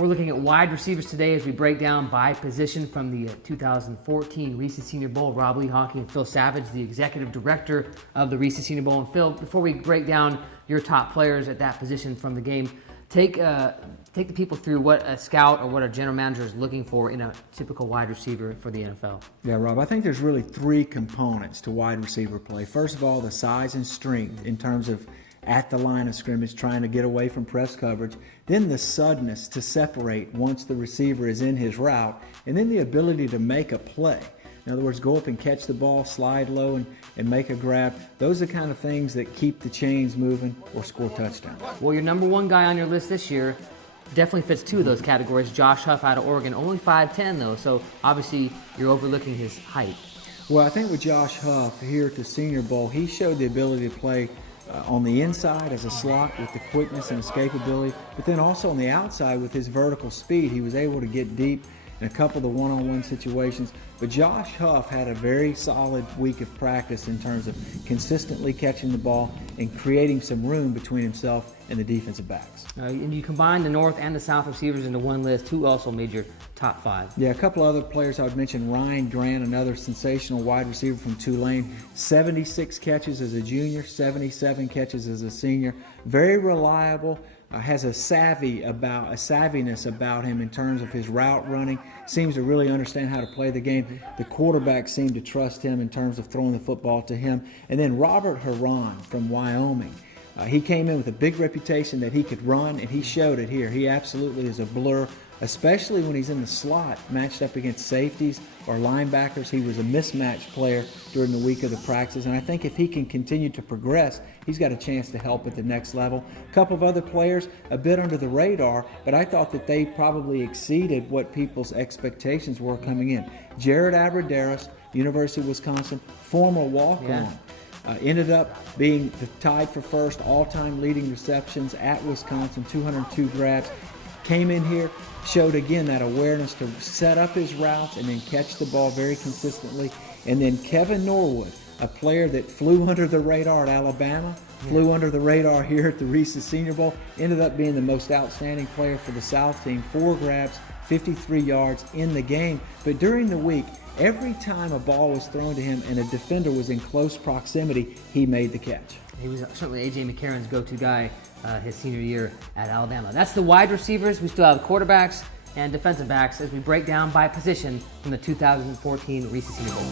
We're looking at wide receivers today as we break down by position from the 2014 Reese Senior Bowl. Rob Lee Hockey and Phil Savage, the executive director of the Reese Senior Bowl. And Phil, before we break down your top players at that position from the game, take the people through what a scout or what a general manager is looking for in a typical wide receiver for the NFL. Yeah, Rob, I think there's really three components to wide receiver play. First of all, the size and strength in terms of at the line of scrimmage, trying to get away from press coverage. Then the suddenness to separate once the receiver is in his route. And then the ability to make a play. In other words, go up and catch the ball, slide low, and make a grab. Those are the kind of things that keep the chains moving or score touchdowns. Well, your number one guy on your list this year definitely fits two of those categories. Josh Huff out of Oregon, only 5'10", though, so obviously you're overlooking his height. Well, I think with Josh Huff here at the Senior Bowl, he showed the ability to play on the inside as a slot with the quickness and escapability, but then also on the outside with his vertical speed. He was able to get deep in a couple of the one-on-one situations. But Josh Huff had a very solid week of practice in terms of consistently catching the ball and creating some room between himself and the defensive backs. And you combine the North and the South receivers into one list. Who also made your top five? Yeah, a couple other players I would mention. Ryan Grant, another sensational wide receiver from Tulane. 76 catches as a junior, 77 catches as a senior. Very reliable. Has a savviness about him in terms of his route running. Seems to really understand how to play the game. The quarterback seemed to trust him in terms of throwing the football to him. And then Robert Huron from Wyoming. He came in with a big reputation that he could run, and he showed it here. He absolutely is a blur, especially when he's in the slot matched up against safeties or linebackers. He was a mismatched player during the week of the practices, and I think if he can continue to progress, he's got a chance to help at the next level. A couple of other players a bit under the radar, but I thought that they probably exceeded what people's expectations were coming in. Jared Abradaris, University of Wisconsin, former walk-on. Yeah. Ended up being tied for first all-time leading receptions at Wisconsin, 202 grabs. Came in here, showed again that awareness to set up his routes and then catch the ball very consistently. And then Kevin Norwood, a player that flew under the radar at Alabama, flew under the radar here at the Reese Senior Bowl, ended up being the most outstanding player for the South team. 4 grabs, 53 yards in the game. But during the week, every time a ball was thrown to him and a defender was in close proximity, he made the catch. He was certainly A.J. McCarron's go-to guy his senior year at Alabama. That's the wide receivers. We still have quarterbacks and defensive backs as we break down by position from the 2014 Reese Senior Bowl.